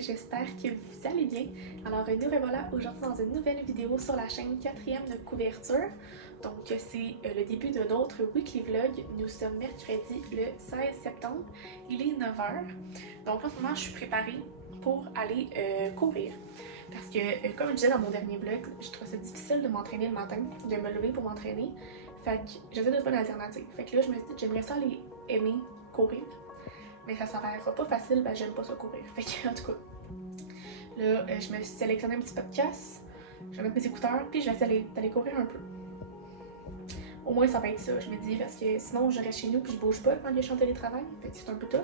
j'espère que vous allez bien. Alors nous revoilà aujourd'hui dans une nouvelle vidéo sur la chaîne 4e de couverture. Donc c'est le début de notre weekly vlog. Nous sommes mercredi le 16 septembre, il est 9h. Donc en ce moment je suis préparée pour aller courir. Parce que comme je disais dans mon dernier vlog, je trouve ça difficile de m'entraîner le matin, de me lever pour m'entraîner. Fait que j'avais de bonnes alternatives. Fait que là je me suis dit j'aimerais ça aller aimer courir. Mais ça s'avérera pas facile, ben j'aime pas ça courir. Fait que, en tout cas, là, je me suis sélectionné un petit podcast, je vais mettre mes écouteurs, puis je vais essayer d'aller courir un peu. Au moins, ça va être ça, je me dis, parce que sinon, je reste chez nous puis je bouge pas quand je suis en télétravail. Fait que c'est un peu tough.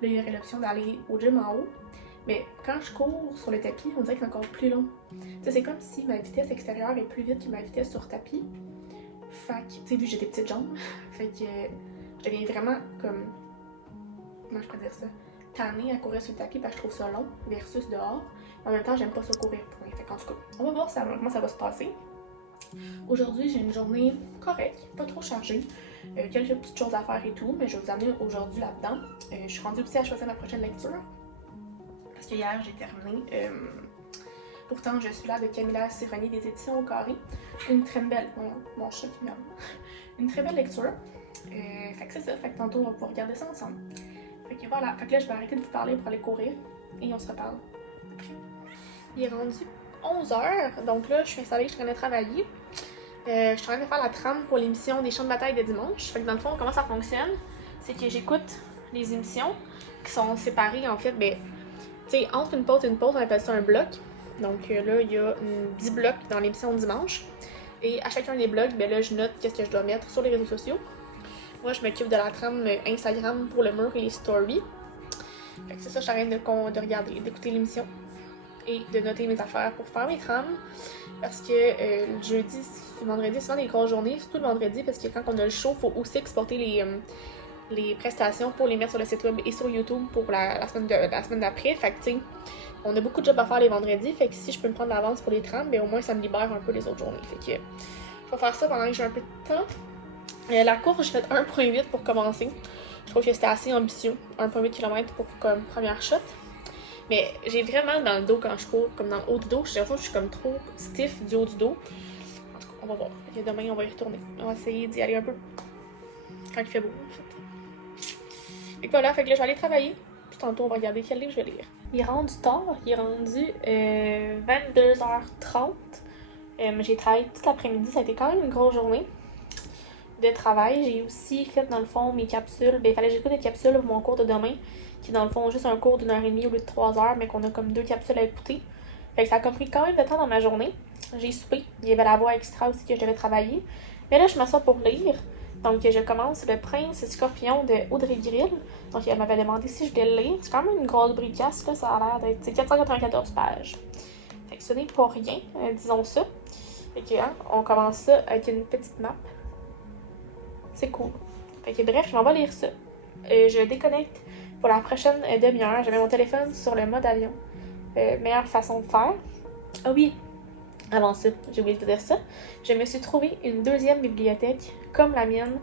Là, il y aurait l'option d'aller au gym en haut. Mais quand je cours sur le tapis, on dirait que c'est encore plus long. Tu sais, c'est comme si ma vitesse extérieure est plus vite que ma vitesse sur tapis. Fait que, tu sais, vu que j'ai des petites jambes, fait que je deviens vraiment comme... Comment je pourrais dire ça? Tannée à courir sur le tapis parce que je trouve ça long versus dehors. En même temps, j'aime pas ça courir point. Fait qu'en tout cas, on va voir comment ça va se passer. Aujourd'hui, j'ai une journée correcte, pas trop chargée. Quelques petites choses à faire et tout, mais je vais vous amener aujourd'hui là-dedans. Je suis rendue aussi à choisir ma prochaine lecture. Parce que hier, j'ai terminé. Pourtant, je suis là de Camilla Sironi des éditions au Carré. Une très belle... mon chat qui miaule. Une très belle lecture. Fait que c'est ça. Fait que tantôt, on va pouvoir regarder ça ensemble. Fait que voilà, fait que là je vais arrêter de vous parler pour aller courir et on se reparle après. Il est rendu 11h, donc là je suis installée, je suis en train de travailler. Je suis en train de faire la trame pour l'émission des champs de bataille de dimanche. Fait que dans le fond, comment ça fonctionne, c'est que j'écoute les émissions qui sont séparées en fait, ben, tu sais, entre une pause et une pause, on appelle ça un bloc. Donc là, il y a 10 blocs dans l'émission de dimanche. Et à chacun des blocs, ben là, je note qu'est-ce que je dois mettre sur les réseaux sociaux. Moi, je m'occupe de la trame Instagram pour le mur et les stories. Fait que c'est ça, je suis en train de regarder, d'écouter l'émission et de noter mes affaires pour faire mes trames. Parce que le jeudi, le vendredi, c'est souvent des grosses journées, surtout le vendredi, parce que quand on a le show, il faut aussi exporter les prestations pour les mettre sur le site web et sur YouTube pour la semaine d'après. Fait que, tu sais, on a beaucoup de jobs à faire les vendredis. Fait que si je peux me prendre l'avance pour les trames, ben au moins ça me libère un peu les autres journées. Fait que je vais faire ça pendant que j'ai un peu de temps. La course, j'ai fait 1,8 pour commencer. Je trouve que c'était assez ambitieux. 1,8 km pour comme première shot. Mais j'ai vraiment dans le dos quand je cours, comme dans le haut du dos. J'ai l'impression que je suis comme trop stiff du haut du dos. En tout cas, on va voir. Et demain, on va y retourner. On va essayer d'y aller un peu quand il fait beau, en fait. Et voilà, fait que là, je vais aller travailler. Puis tantôt, on va regarder quel livre je vais lire. Il est rendu tard. Il est rendu 22h30. J'ai travaillé toute l'après-midi. Ça a été quand même une grosse journée de travail. J'ai aussi fait dans le fond mes capsules. Ben, il fallait que j'écoute des capsules pour mon cours de demain, qui est dans le fond juste un cours d'1h30 au lieu de 3h, mais qu'on a comme 2 capsules à écouter. Fait que ça a pris quand même de temps dans ma journée. J'ai soupé. Il y avait la voix extra aussi que je devais travailler. Mais là, je m'assois pour lire. Donc, je commence Le Prince Scorpion de Audrey Grill. Donc, elle m'avait demandé si je voulais le lire. C'est quand même une grosse bricasse, là. Ça a l'air d'être 494 pages. Fait que ce n'est pas rien, disons ça. Fait que, hein, on commence ça avec une petite map. C'est cool. Fait que bref, je m'en vais lire ça. Je déconnecte pour la prochaine demi-heure. J'avais mon téléphone sur le mode avion. Meilleure façon de faire. Ah oui, avant ça, j'ai oublié de vous dire ça. Je me suis trouvé une deuxième bibliothèque comme la mienne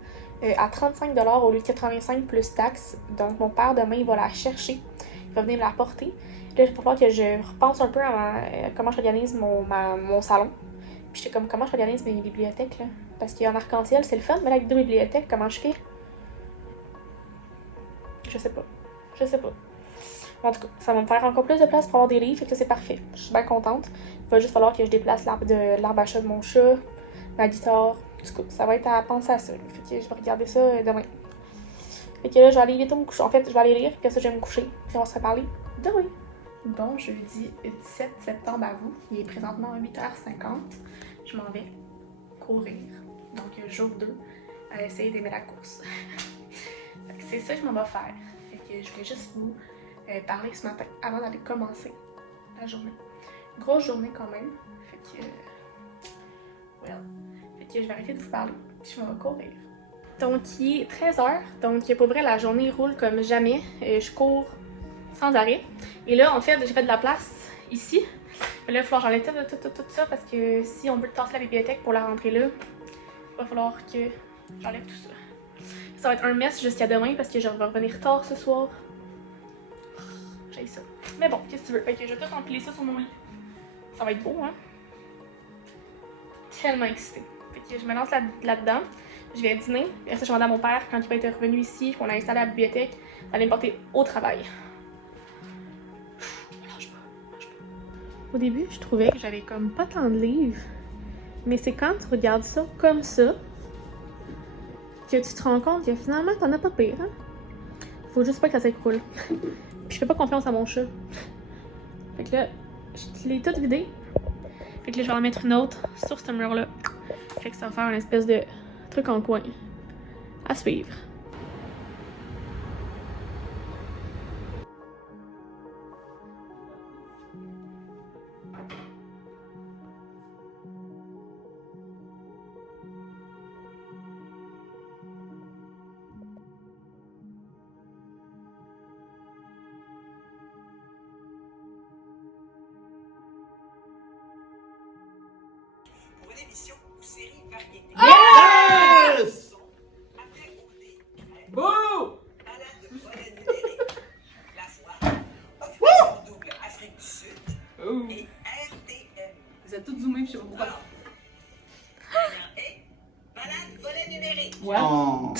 à 35$ au lieu de 85$ plus taxes. Donc mon père demain il va la chercher. Il va venir me la porter. Là, il va falloir que je repense un peu à comment j'organise mon salon. Puis j'étais comme, comment j'organise mes bibliothèques, là? Parce qu'en arc-en-ciel, c'est le fun, mais là, avec 2 bibliothèques, comment je fais? Je sais pas. En tout cas, ça va me faire encore plus de place pour avoir des livres, fait que c'est parfait. Je suis bien contente. Il va juste falloir que je déplace l'arbre à chat de mon chat, ma guitare. Du coup, ça va être à penser à ça. Fait que je vais regarder ça demain. Fait que là, je vais aller bientôt me coucher. En fait, je vais aller lire, puis ça, je vais me coucher. Puis on va se reparler demain. Bon jeudi 17 septembre à vous. Il est présentement 8h50. Je m'en vais courir. Donc jour 2 à essayer d'aimer la course. C'est ça que je m'en vais faire. Fait que je voulais juste vous parler ce matin avant d'aller commencer la journée. Grosse journée quand même. Fait que je vais arrêter de vous parler. Puis je m'en vais courir. Donc il est 13h. Donc pour vrai la journée roule comme jamais. Je cours sans arrêt. Et là, en fait, j'ai fait de la place ici. Mais là, il va falloir que j'enlève tout ça parce que si on veut tasser la bibliothèque pour la rentrer là, il va falloir que j'enlève tout ça. Ça va être un mess jusqu'à demain parce que je vais revenir tard ce soir. J'ai ça. Mais bon, qu'est-ce que tu veux? Fait que je vais tout empiler ça sur mon lit. Ça va être beau, hein? Tellement excitée. Fait que je me lance là-dedans. Je vais dîner. Et après ça, je vais demander à mon père, quand il va être revenu ici, qu'on a installé la bibliothèque, d'aller me porter au travail. Au début, je trouvais que j'avais comme pas tant de livres. Mais c'est quand tu regardes ça comme ça que tu te rends compte que finalement, t'en as pas pire, hein? Faut juste pas que ça s'écroule. Puis je fais pas confiance à mon chat. Fait que là, je l'ai toute vidée. Fait que là, je vais en mettre une autre sur ce mur-là. Fait que ça va faire une espèce de truc en coin. À suivre. Pour une émission ou série variété. Yes! Après OD, Bouh! Malade de volets numériques. La voix, Occupation double Afrique du Sud Oh. et RTM. Vous êtes tous zoomés, puis je sais pas pourquoi. Gagnant est Malade volet numérique. Ouais. Oh.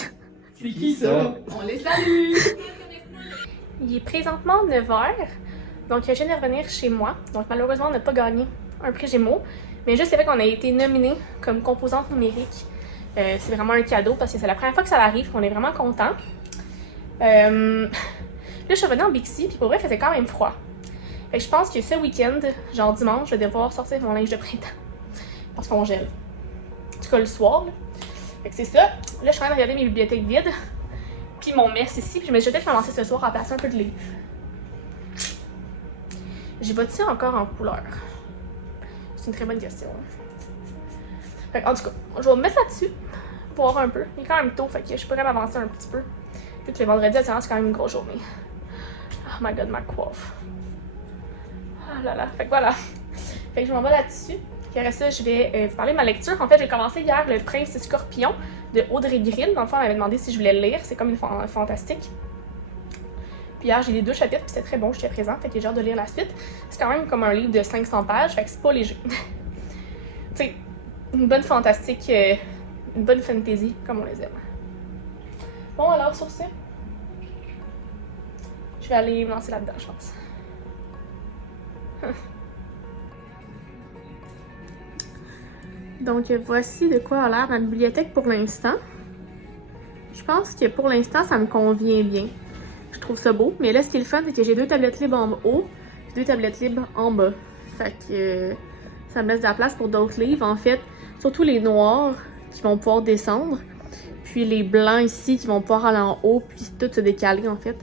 C'est qui ça? On les salue! Il est présentement 9h. Donc, je viens de revenir chez moi. Donc, malheureusement, on n'a pas gagné un prix Gémeaux. Mais juste le fait qu'on a été nominé comme composante numérique, c'est vraiment un cadeau parce que c'est la première fois que ça arrive, qu'on est vraiment content. Là, je suis revenue en Bixi, puis pour vrai, il faisait quand même froid. Fait que je pense que ce week-end, genre dimanche, je vais devoir sortir mon linge de printemps. Parce qu'on gèle. En tout cas, le soir, là. Fait que c'est ça. Là, je suis en train de regarder mes bibliothèques vides. Puis mon mess ici, puis je me suis dit peut-être commencer ce soir à placer un peu de livres. J'ai bâti encore en couleur. C'est une très bonne question. Fait que, en tout cas, je vais me mettre là-dessus pour voir un peu. Il est quand même tôt, fait que je pourrais m'avancer un petit peu. Vu que le vendredi, c'est quand même une grosse journée. Oh my god, ma coiffe. Ah là là, fait que voilà. Fait que je m'en vais là-dessus. Puis après ça, je vais vous parler de ma lecture. En fait, j'ai commencé hier Le Prince Scorpion de Audrey Grill. Dans le fond, elle m'avait demandé si je voulais le lire. C'est comme une fantastique. Puis hier, j'ai lu 2 chapitres, puis c'était très bon jusqu'à présent. Fait que j'ai hâte de lire la suite. C'est quand même comme un livre de 500 pages, fait que c'est pas léger. Tu sais, une bonne fantastique, une bonne fantasy, comme on les aime. Bon, alors, sur ce, je vais aller me lancer là-dedans, je pense. Donc, voici de quoi a l'air ma bibliothèque pour l'instant. Je pense que pour l'instant, ça me convient bien. Je trouve ça beau. Mais là, ce qui est le fun, c'est que j'ai 2 tablettes libres en haut et 2 tablettes libres en bas. Fait que ça me laisse de la place pour d'autres livres. En fait, surtout les noirs qui vont pouvoir descendre. Puis les blancs ici qui vont pouvoir aller en haut puis tout se décaler en fait.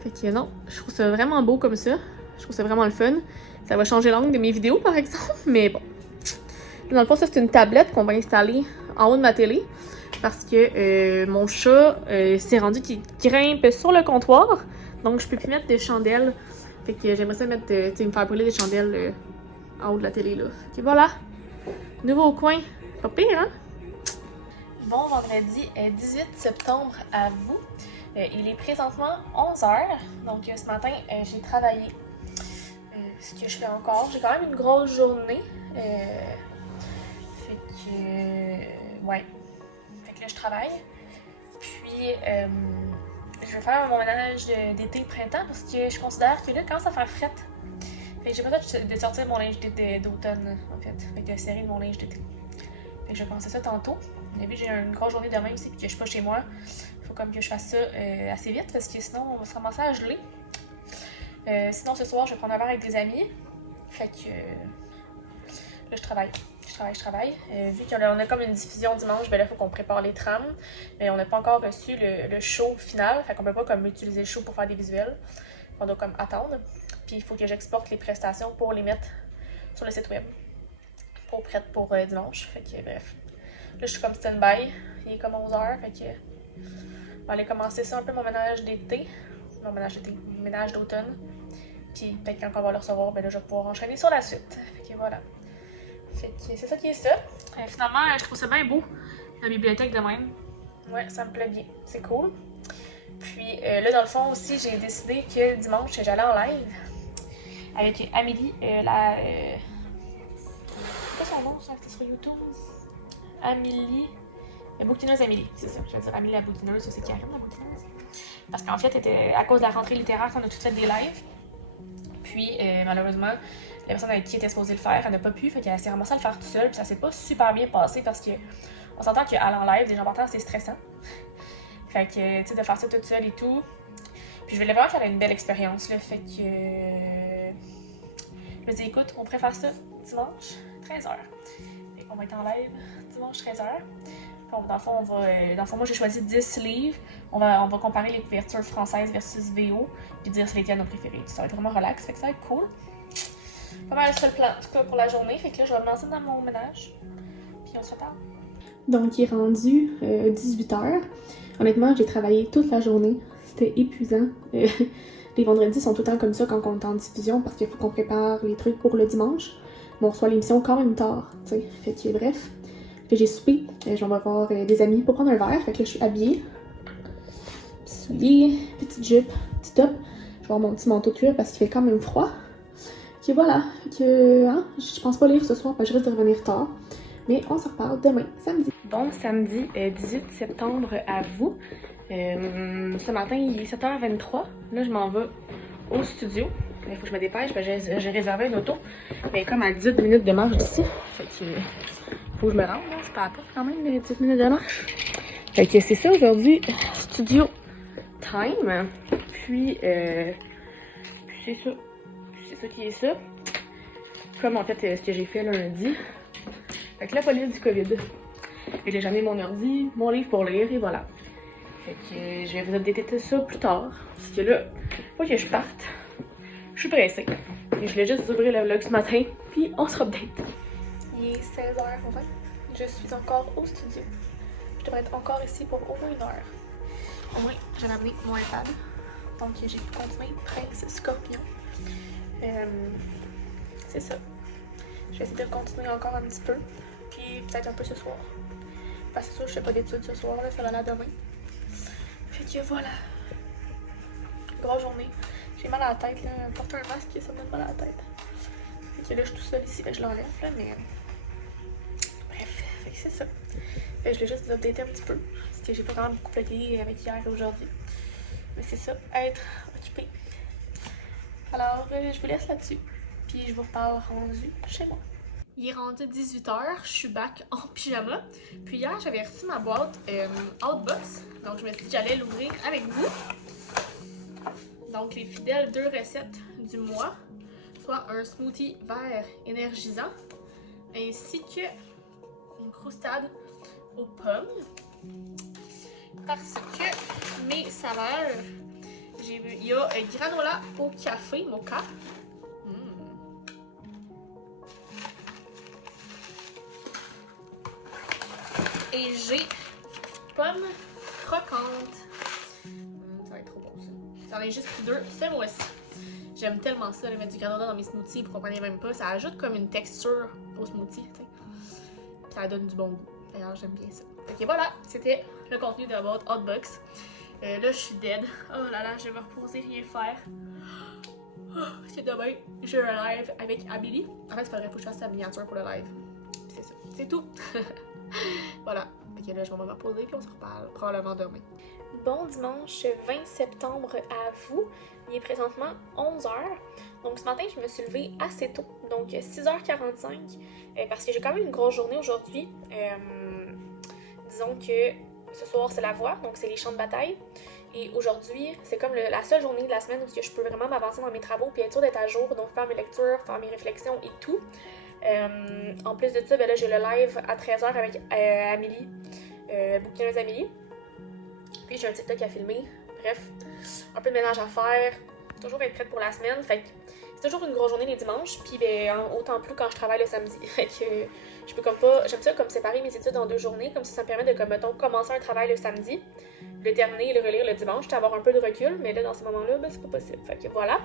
Fait que non, je trouve ça vraiment beau comme ça. Je trouve ça vraiment le fun. Ça va changer l'angle de mes vidéos par exemple, mais bon. Dans le fond, ça c'est une tablette qu'on va installer en haut de ma télé. Parce que mon chat s'est rendu qu'il grimpe sur le comptoir. Donc je peux plus mettre de chandelles. Fait que j'aimerais ça mettre, tu sais, me faire brûler des chandelles en haut de la télé là. Fait que voilà. Nouveau coin. Pas pire, hein? Bon vendredi 18 septembre à vous. Il est présentement 11h. Donc ce matin, j'ai travaillé. Ce que je fais encore. J'ai quand même une grosse journée. Fait que... ouais. Fait que là, je travaille. Puis, je vais faire mon ménage d'été printemps parce que je considère que là, quand ça fait frette, fait que j'ai pas le temps de sortir mon linge d'automne, en fait. Fait que de serrer mon linge d'été. Fait que je vais commencer ça tantôt. Vu que j'ai une grosse journée demain aussi, puis que je suis pas chez moi, il faut comme que je fasse ça assez vite parce que sinon, on va se ramasser à geler. Sinon, ce soir, je vais prendre un verre avec des amis. Fait que là, je travaille. Je travaille. Vu qu'on a comme une diffusion dimanche, ben là, il faut qu'on prépare les trames. Mais on n'a pas encore reçu le show final. Fait qu'on peut pas comme utiliser le show pour faire des visuels. On doit comme attendre. Puis il faut que j'exporte les prestations pour les mettre sur le site web. Pour prête pour dimanche. Fait que bref. Là, je suis comme stand-by. Il est comme 11h. Fait que on va aller commencer ça un peu mon ménage d'été. Mon ménage d'automne. Puis peut-être quand on va le recevoir, ben là, je vais pouvoir enchaîner sur la suite. Fait que voilà. Fait que c'est ça qui est ça. Finalement, je trouve ça bien beau, la bibliothèque de même. Ouais, ça me plaît bien. C'est cool. Puis là, dans le fond aussi, j'ai décidé que dimanche, j'allais en live. avec Amélie, c'est quoi son nom, ça, c'était sur YouTube? Amélie, la bouquineuse Amélie, c'est ça, je veux dire Amélie la bouquineuse, c'est Karine la bouquineuse. Parce qu'en fait, à cause de la rentrée littéraire, on a tout fait des lives. Puis, malheureusement, la personne avec qui était supposée le faire, elle n'a pas pu, fait qu'elle s'est ramassée à le faire toute seule, puis ça s'est pas super bien passé parce que on s'entend qu'aller en live, des gens partants, c'est stressant. Fait que, tu sais, de faire ça toute seule et tout. Puis je voulais vraiment qu'elle ait une belle expérience, là, fait que... je me dis, écoute, on préfère ça dimanche, 13h. Fait qu'on va être en live dimanche, 13h. Dans le fond, moi j'ai choisi 10 livres. On va comparer les couvertures françaises versus VO, puis dire c'est lesquelles nos préférées. Ça va être vraiment relax, fait que ça va être cool. Pas mal le plan, en tout cas, pour la journée. Fait que là, je vais me lancer dans mon ménage. Puis on se reparle. Donc, il est rendu 18h. Honnêtement, j'ai travaillé toute la journée. C'était épuisant. Les vendredis sont tout le temps comme ça quand on est en diffusion parce qu'il faut qu'on prépare les trucs pour le dimanche. Mais on reçoit l'émission quand même tard, tu sais. Fait que bref. Fait que j'ai soupé. Je vais voir des amis pour prendre un verre. Fait que là, je suis habillée. Petit soulier, petite jupe, petit top. Je vais avoir mon petit manteau de cuir parce qu'il fait quand même froid. Que voilà. Que je pense pas lire ce soir parce que je risque de revenir tard. Mais on se reparle demain, samedi. Bon samedi 18 septembre à vous. Ce matin, il est 7h23. Là, je m'en vais au studio. Il faut que je me dépêche parce que j'ai réservé une auto. Mais comme à 18 minutes de marche d'ici. Fait que faut que je me rende. C'est pas à pas quand même, 18 minutes de marche. Fait que c'est ça aujourd'hui. Studio time. Puis c'est ça. C'est ça qui est ça. Comme en fait ce que j'ai fait lundi. Fait que la police du COVID. Et là, j'en ai mon ordi, mon livre pour lire, et voilà. Fait que je vais vous updater ça plus tard. Parce que là, faut que je parte. Je suis pressée. Et je voulais juste vous ouvrir le vlog ce matin, puis on se update. Il est 16h20. Je suis encore au studio. Je devrais être encore ici pour au moins 1 heure. Au moins, j'ai amené mon iPad. Donc, j'ai pu continuer Prince Scorpion. C'est ça. Je vais essayer de continuer encore un petit peu. Puis peut-être un peu ce soir. Parce que c'est sûr, je fais pas d'études ce soir, là, ça va aller à demain. Fait que voilà. Grosse journée. J'ai mal à la tête, là. Porter un masque, ça me donne mal à la tête. Fait que là, je suis tout seule ici, fait que je l'enlève, là, mais... Bref, fait que c'est ça. Fait que je vais juste vous updater un petit peu. Parce que j'ai pas vraiment beaucoup plugué avec hier et aujourd'hui. Mais c'est ça, être occupée. Alors, je vous laisse là-dessus. Puis je vous reparle rendu chez moi. Il est rendu 18h, je suis back en pyjama. Puis hier, j'avais reçu ma boîte Outbox. Donc je me suis dit que j'allais l'ouvrir avec vous. Donc les fidèles 2 recettes du mois. Soit un smoothie vert énergisant. Ainsi que une croustade aux pommes. Parce que mes saveurs, j'ai vu, il y a granola au café, mocha. Et j'ai pommes croquantes. Ça va être trop bon ça. J'en ai juste pris 2 ce mois-ci. J'aime tellement ça, mettre du granola dans mes smoothies, vous comprenez même pas. Ça ajoute comme une texture au smoothie, tu sais. Ça donne du bon goût. D'ailleurs, j'aime bien ça. Ok, voilà, c'était le contenu de la boîte Hotbox. Là, je suis dead. Oh là là, je vais me reposer, rien faire. Parce que demain, j'ai un live avec Amélie. En fait, il faudrait que je fasse sa miniature pour le live. C'est ça. C'est tout. Voilà. Ok, là, je vais me reposer puis on se reparle probablement demain. Bon dimanche 20 septembre à vous. Il est présentement 11h. Donc ce matin, je me suis levée assez tôt. Donc 6h45. Parce que j'ai quand même une grosse journée aujourd'hui. Disons que ce soir, c'est la voix. Donc c'est les champs de bataille. Et aujourd'hui, c'est comme la seule journée de la semaine où je peux vraiment m'avancer dans mes travaux puis être sûre d'être à jour. Donc faire mes lectures, faire mes réflexions et tout. En plus de ça, ben là, j'ai le live à 13h avec Amélie, bouquineuse Amélie. Puis j'ai un TikTok à filmer. Bref, un peu de ménage à faire. Toujours être prête pour la semaine. Fait que c'est toujours une grosse journée les dimanches. Puis ben, autant plus quand je travaille le samedi. Fait que je peux comme pas. J'aime ça comme séparer mes études en 2 journées. Comme ça me permet de, comme mettons, commencer un travail le samedi, le terminer et le relire le dimanche, avoir un peu de recul. Mais là, dans ce moment-là, ben, c'est pas possible. Fait que voilà.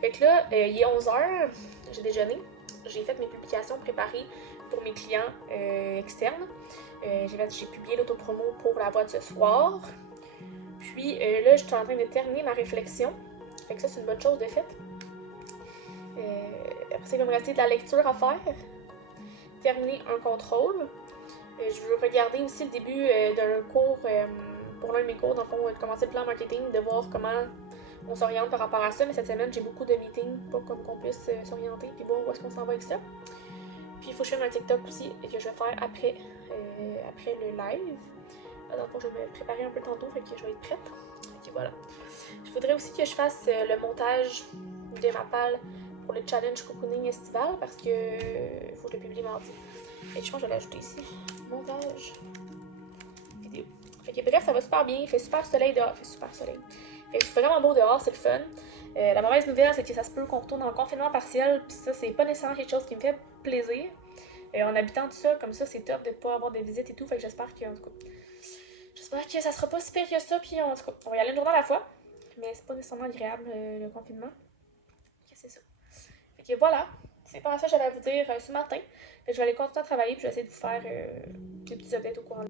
Fait que là, il est 11h. J'ai déjeuné. J'ai fait mes publications préparées pour mes clients externes. J'ai publié l'autopromo pour la boîte ce soir. Puis là, je suis en train de terminer ma réflexion. Fait que ça, c'est une bonne chose de fait. Après ça, il va me rester de la lecture à faire. Terminer un contrôle. Je veux regarder aussi le début d'un cours, pour l'un de mes cours, dans le fond, de commencer le plan marketing, de voir comment on s'oriente par rapport à ça. Mais cette semaine, j'ai beaucoup de meetings pour qu'on puisse s'orienter et voir où est-ce qu'on s'en va avec ça. Puis il faut que je fasse un TikTok aussi et que je vais faire après le live. Dans le fond, je vais me préparer un peu tantôt, fait que je vais être prête. Fait que voilà. Je voudrais aussi que je fasse le montage de ma palle pour le challenge cocooning estival parce que faut que je le publie mardi. Et je pense que je vais l'ajouter ici. Montage vidéo. Fait que bref, ça va super bien. Il fait super soleil dehors. Il fait super soleil. Fait que c'est vraiment beau dehors, c'est le fun. La mauvaise nouvelle, c'est que ça se peut qu'on retourne en confinement partiel. Puis ça, c'est pas nécessairement quelque chose qui me fait plaisir. En habitant tout ça, comme ça, c'est top de pas avoir de visites et tout. Fait que j'espère que, en tout cas, ça sera pas si pire que ça. Puis en tout cas, on va y aller une journée à la fois. Mais c'est pas nécessairement agréable, le confinement. C'est ça. Fait que voilà. C'est pas ça que j'avais à vous dire ce matin. Fait que je vais aller continuer à travailler puis je vais essayer de vous faire des petits updates au courant.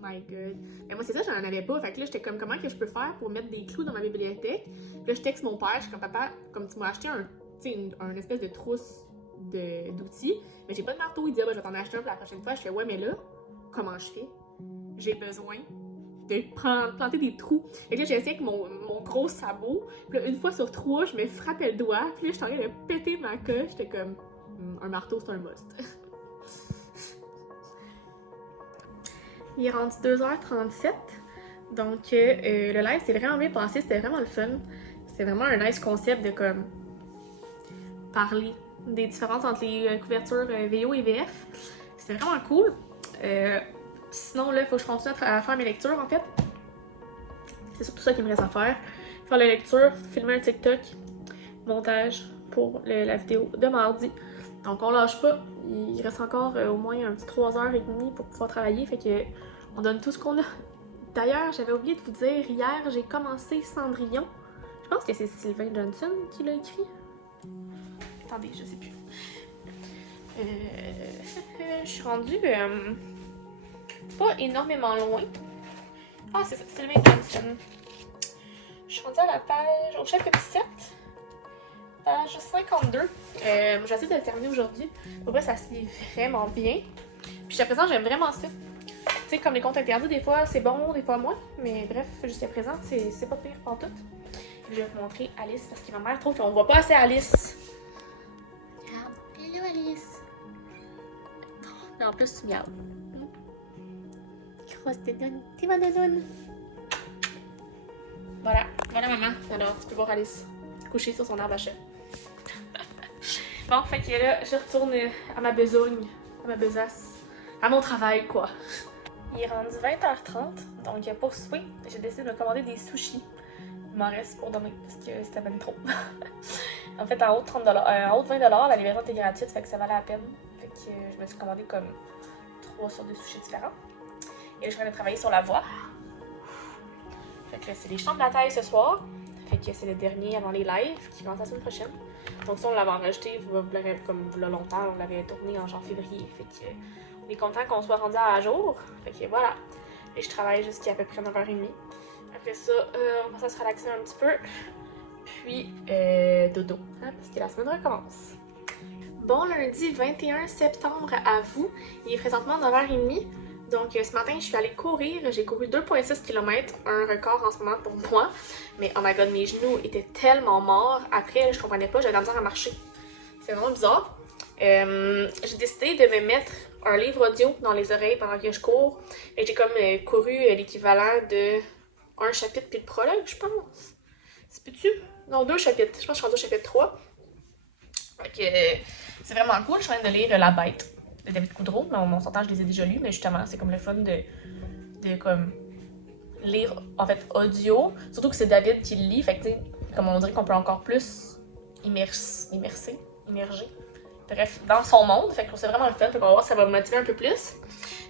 My god. Mais moi, c'est ça, j'en avais pas. Fait que là, j'étais comme, comment que je peux faire pour mettre des clous dans ma bibliothèque? Puis là, je texte mon père. Je suis comme, papa, comme tu m'as acheté un espèce de trousse d'outils, mais j'ai pas de marteau. Il dit, ah, ben, je vais t'en acheter un pour la prochaine fois. Je fais, ouais, mais là, comment je fais? J'ai besoin de planter des trous. Et là, j'ai essayé avec mon gros sabot. Puis là, une fois sur 3, je me frappais le doigt. Puis là, je suis en train de péter ma coche. J'étais comme, un marteau, c'est un must. Il est rendu 2h37. Donc, le live s'est vraiment bien passé. C'était vraiment le fun. C'était vraiment un nice concept de comme parler des différences entre les couvertures VO et VF. C'était vraiment cool. Sinon, là, il faut que je continue à faire mes lectures, en fait. C'est surtout ça qui me reste à faire. Faire la lecture, filmer un TikTok, montage pour la vidéo de mardi. Donc, on lâche pas. Il reste encore au moins un petit 3h30 pour pouvoir travailler. Fait que on donne tout ce qu'on a. D'ailleurs, j'avais oublié de vous dire, hier, j'ai commencé Cendrillon. Je pense que c'est Sylvain Johnson qui l'a écrit. Attendez, je sais plus. Je suis rendue pas énormément loin. Ah, c'est ça, Sylvain Johnson. Je suis rendue à la page, au chapitre 7, page 52. J'ai essayé de le terminer aujourd'hui. Pour vrai, ça se lit vraiment bien. Puis jusqu'à présent, j'aime vraiment ça. Tu sais, comme les contes interdits, des fois c'est bon, des fois moins. Mais bref, jusqu'à présent, c'est pas pire pour tout. Je vais vous montrer Alice parce que ma mère trouve qu'on voit pas assez Alice. Regarde, hello Alice. Et en plus, tu miaules. Grosse tétoune, t'es ma doudoune. Voilà, voilà maman. Alors, tu peux voir Alice couchée sur son arbre à chat. Bon, fait que là, je retourne à ma besogne, à ma besace, à mon travail, quoi. Il est rendu 20h30, donc pour souper, j'ai décidé de me commander des sushis. Il m'en reste pour demain, parce que c'était même trop. En fait, en haut de 30$, en haut de 20$, la livraison était gratuite, fait que ça valait la peine. Fait que je me suis commandé comme 3 sortes de sushis différents. Et là, je viens de travailler sur la voix. Fait que c'est les chants de la taille ce soir. Fait que c'est le dernier avant les lives qui commencent la semaine prochaine. Donc ça, on l'avait enregistré comme longtemps, on l'avait tourné en février. Fait que on est content qu'on soit rendu à jour. Fait que voilà. Et je travaille jusqu'à peu près 9h30. Après ça, on va se relaxer un petit peu. Puis dodo, hein, parce que la semaine recommence. Bon lundi 21 septembre à vous. Il est présentement 9h30. Donc ce matin, je suis allée courir. J'ai couru 2,6 km, un record en ce moment pour moi. Mais oh my god, mes genoux étaient tellement morts. Après, je comprenais pas, j'avais de la misère à marcher. C'est vraiment bizarre. J'ai décidé de me mettre un livre audio dans les oreilles pendant que je cours. Et j'ai comme couru l'équivalent de un chapitre puis le prologue, je pense. C'est peux-tu? Non, 2 chapitres. Je pense que je suis rendue au chapitre 3. Donc c'est vraiment cool. Je suis en train de lire La Bête de David Coudreau. Mon s'entend, je les ai déjà lus, mais justement, c'est comme le fun de comme lire en fait audio. Surtout que c'est David qui le lit. Fait que tu sais, comme on dirait qu'on peut encore plus immerger. Bref, dans son monde. Fait que c'est vraiment le fun. Fait qu'on va voir si ça va me motiver un peu plus.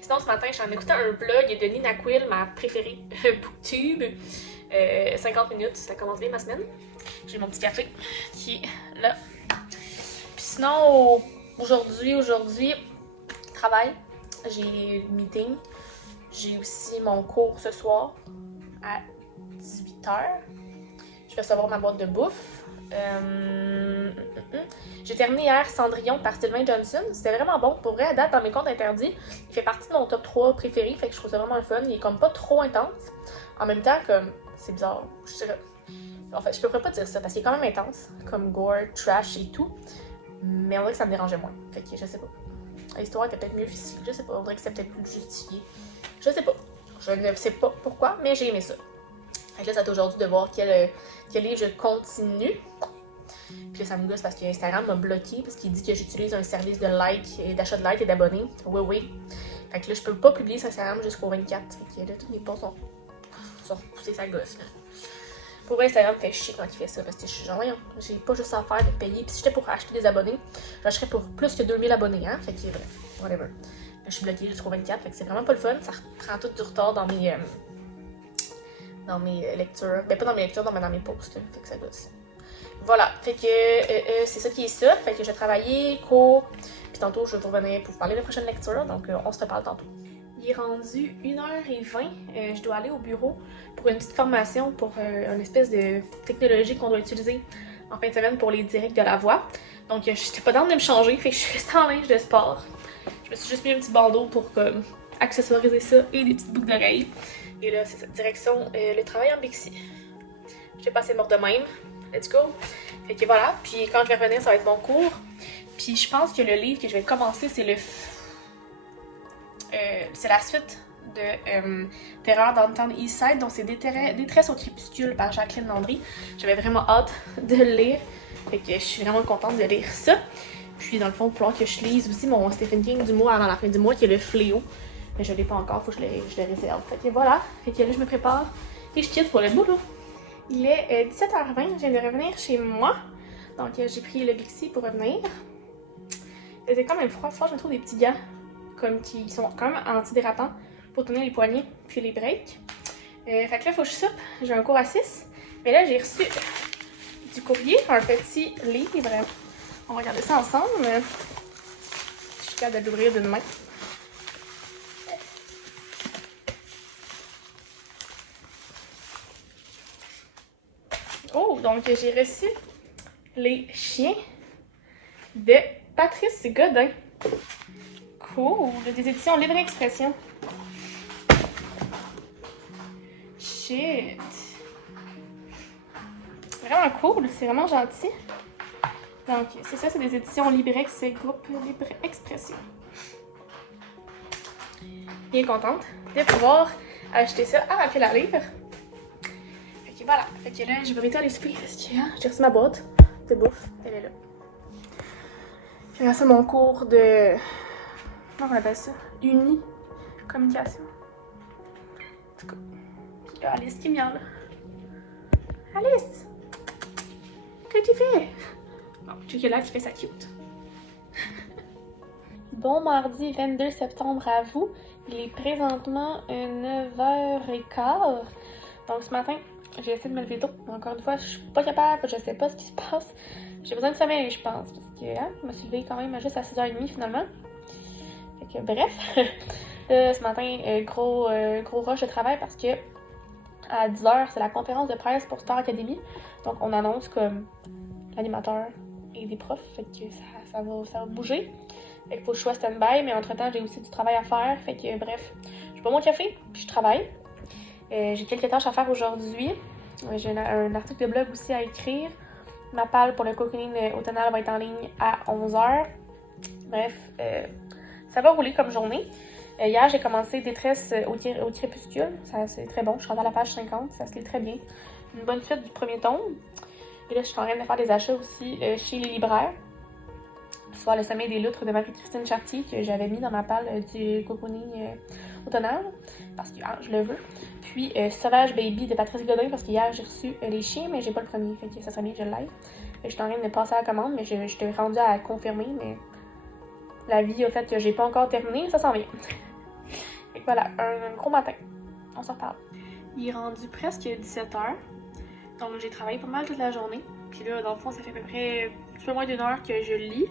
Sinon, ce matin, je suis en écoutant un blog de Nina Quill, ma préférée, Booktube. 50 minutes, ça commence bien ma semaine. J'ai mon petit café qui est là. Puis sinon, aujourd'hui, travail. J'ai meeting. J'ai aussi mon cours ce soir à 18h. Je vais recevoir ma boîte de bouffe. J'ai terminé hier Cendrillon par Sylvain Johnson. C'était vraiment bon. Pour vrai, à date, dans mes comptes interdits, il fait partie de mon top 3 préféré. Fait que je trouve ça vraiment le fun. Il est comme pas trop intense. En même temps, comme, c'est bizarre. Je dirais. En fait, je pourrais pas dire ça parce qu'il est quand même intense. Comme gore, trash et tout. Mais on dirait que ça me dérangeait moins. Fait que je sais pas. L'histoire était peut-être mieux ficelée. Je sais pas. On dirait que c'est peut-être plus justifié. Je sais pas. Je ne sais pas pourquoi, mais j'ai aimé ça. Fait que là, c'est aujourd'hui de voir quel livre je continue. Puis là, ça me gosse parce que Instagram m'a bloqué parce qu'il dit que j'utilise un service de like, d'achat de like et d'abonnés. Oui, oui. Fait que là, je peux pas publier sur Instagram jusqu'au 24. Fait que là, tous mes posts sont repoussés, ça gosse. Là. Pour vrai, Instagram me fait chier quand il fait ça parce que je suis genre, voyons, j'ai pas juste à faire de payer. Puis si j'étais pour acheter des abonnés, j'achèterais pour plus que 2000 abonnés, hein. Fait que bref, whatever. Là, je suis bloquée jusqu'au 24, fait que c'est vraiment pas le fun. Ça reprend tout du retard dans mes lectures. Ben, pas dans mes lectures, mais dans mes posts. Là. Fait que ça gosse. Voilà, fait que c'est ça qui est ça. Fait que je vais travailler, cours, puis tantôt je vais vous revenir pour vous parler de la prochaine lecture. Donc on se reparle tantôt. Il est rendu 1h20. Je dois aller au bureau pour une petite formation pour une espèce de technologie qu'on doit utiliser en fin de semaine pour les directs de la voix. Donc j'étais pas dans de me changer, fait que je suis restée en linge de sport. Je me suis juste mis un petit bandeau pour accessoiriser ça et des petites boucles d'oreilles. Et là, c'est cette direction, le travail en Bixi. J'ai passé mort de même. Let's go! Fait que voilà, puis quand je vais revenir, ça va être mon cours. Puis je pense que le livre que je vais commencer, c'est c'est la suite de Terreur Downtown Eastside, donc c'est Détresse au crépuscule par Jacqueline Landry. J'avais vraiment hâte de le lire, fait que je suis vraiment contente de lire ça. Puis dans le fond, il va falloir que je lise aussi mon Stephen King du mois avant la fin du mois, qui est Le Fléau. Mais je l'ai pas encore, faut que je le réserve. Fait que voilà, fait que là je me prépare et je quitte pour le boulot. Il est 17h20, je viens de revenir chez moi. Donc j'ai pris le Bixi pour revenir. Il faisait quand même froid, je me trouve des petits gants comme qui sont quand même antidératants pour tenir les poignets puis les breaks. Fait que là, il faut que je soupe. J'ai un cours à 6. Mais là, j'ai reçu du courrier, un petit livre. On va regarder ça ensemble. Je suis capable de l'ouvrir d'une main. Oh, donc j'ai reçu Les Chiens de Patrice Godin. Cool, des éditions Libre Expression. Shit. Vraiment cool, c'est vraiment gentil. Donc, c'est ça, c'est des éditions Librex, groupe Libre Expression. Bien contente de pouvoir acheter ça à ma pile à livres. Fait que voilà, fait que là, je vais aller souper parce que j'ai reçu ma boîte de bouffe, elle est là. Puis après ça, mon cours de... Comment on appelle ça? Uni communication. En tout cas, il y a Alice qui miaule. Alice! Qu'est-ce que tu fais? Bon, check là qui fait ça cute. Bon mardi 22 septembre à vous. Il est présentement 9h15. Donc ce matin, j'ai essayé de me lever tôt. Encore une fois, je suis pas capable, je sais pas ce qui se passe. J'ai besoin de sommeil, je pense. Parce que je me suis levée quand même juste à 6h30 finalement. Fait que bref. Ce matin, gros rush de travail parce que à 10h, c'est la conférence de presse pour Star Academy. Donc on annonce comme l'animateur et des profs. Fait que ça va bouger. Fait qu'il faut que je sois stand-by, mais entre-temps, j'ai aussi du travail à faire. Fait que bref, je bois mon café, puis je travaille. J'ai quelques tâches à faire aujourd'hui. J'ai un article de blog aussi à écrire. Ma palle pour le cocooning automnal va être en ligne à 11h. Bref, ça va rouler comme journée. Hier, j'ai commencé Détresse au crépuscule. C'est très bon. Je suis rendue à la page 50. Ça se lit très bien. Une bonne suite du premier tome. Et là, je suis en train de faire des achats aussi chez les libraires. Soit Le sommeil des loutres de Marie-Christine Chartier que j'avais mis dans ma palle du cocooning automnal parce que je le veux. Puis Sauvage Baby de Patrice Godin parce qu'hier j'ai reçu Les Chiens mais j'ai pas le premier. Fait que ça serait bien que je l'aille. Je suis en train de passer à la commande mais je t'ai rendue à confirmer mais la vie a fait que j'ai pas encore terminé. Ça s'en vient. Fait que voilà, un gros matin. On s'en reparle. Il est rendu presque 17h. Donc j'ai travaillé pas mal toute la journée. Puis là, dans le fond, ça fait à peu près un petit peu moins d'une heure que je lis.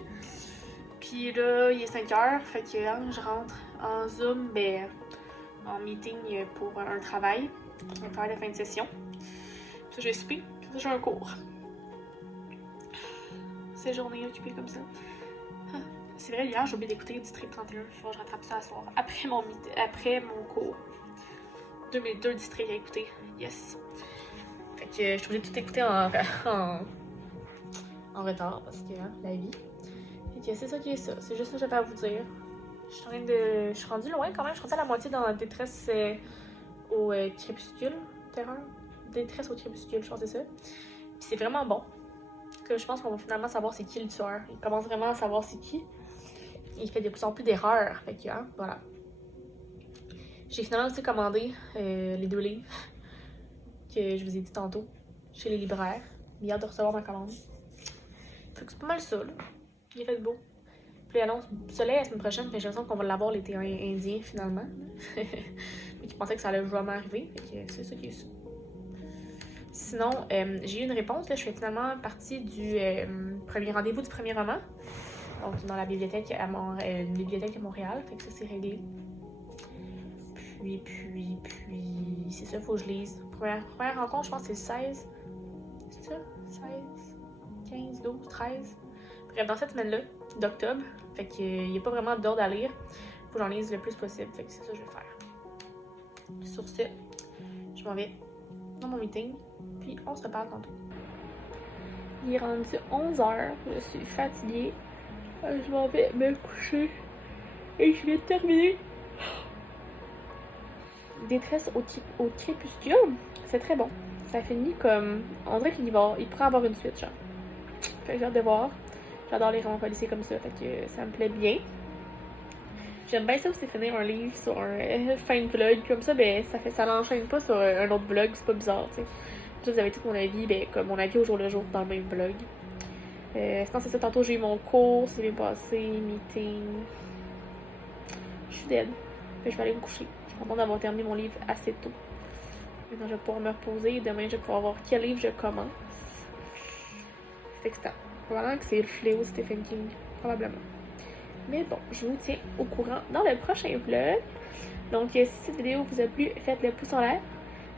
Puis là, il est 5h, fait que je rentre en Zoom, en meeting pour un travail de fin de session. Ça, j'ai soupé, puis ça, j'ai un cours. ces journées occupées comme ça. Ah, c'est vrai, hier, j'ai oublié d'écouter District 31. Il faut que je rattrape ça à soir. Après mon cours. 2002 districts à écouter. Yes. Fait que je suis obligée de tout écouter en retard parce que la vie. Fait que c'est ça qui est ça. C'est juste ça que j'avais à vous dire. Je suis rendue loin quand même. Je suis rendue à la moitié dans la détresse au crépuscule. Terreur. Détresse au crépuscule, je pense que c'est ça. Puis c'est vraiment bon. Que je pense qu'on va finalement savoir c'est qui le tueur. Il commence vraiment à savoir c'est qui. Il fait de plus en plus d'erreurs. Fait que, hein, voilà. J'ai finalement aussi commandé les 2 livres que je vous ai dit tantôt chez les libraires. J'ai hâte de recevoir ma commande. Fait que c'est pas mal ça, là. Il fait beau. Puis l'annonce soleil la semaine prochaine, fait j'ai l'impression qu'on va l'avoir l'été indien finalement. Mais qui pensait que ça allait vraiment arriver. Fait que c'est ça qui est ça. Sinon, j'ai eu une réponse. Là, je fais finalement partie du premier rendez-vous du premier roman. Donc, dans la bibliothèque une bibliothèque à Montréal. Fait que ça, c'est réglé. Puis, c'est ça, faut que je lise. Première rencontre, je pense que c'est le 16. C'est ça? 16, 15, 12, 13. Bref, dans cette semaine-là, d'octobre. Fait qu'il n'y a pas vraiment d'ordre à lire. Faut que j'en lise le plus possible. Fait que c'est ça que je vais faire. Sur ce, je m'en vais dans mon meeting. Puis on se reparle tantôt. Il est rendu 11h. Je suis fatiguée. Je m'en vais me coucher. Et je vais terminer. Détresse au crépuscule. C'est très bon. Ça finit comme... On dirait qu'il pourrait avoir une suite, genre. Fait que j'ai hâte de voir. J'adore les romans policiers comme ça. Fait que ça me plaît bien. J'aime bien ça aussi finir un livre sur un fin de vlog. Comme ça, ben ça l'enchaîne pas sur un autre vlog. C'est pas bizarre, tu sais. Ça, vous avez tout mon avis, ben comme mon avis au jour le jour dans le même vlog. Sinon, c'est ça. Tantôt, j'ai eu mon cours. C'est bien passé. Meeting. Je suis dead. Fait que je vais aller me coucher. Je suis contente d'avoir terminé mon livre assez tôt. Maintenant, je vais pouvoir me reposer et demain, je vais pouvoir voir quel livre je commence. C'est excitant. Probablement que c'est le fléau de Stephen King. Probablement. Mais bon, je vous tiens au courant dans le prochain vlog. Donc, si cette vidéo vous a plu, faites le pouce en l'air.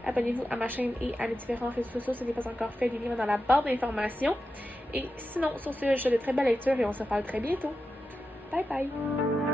Abonnez-vous à ma chaîne et à mes différents réseaux sociaux si ce n'est pas encore fait. Les liens dans la barre d'informations. Et sinon, sur ce, je vous souhaite de très belles lectures et on se reparle très bientôt. Bye bye!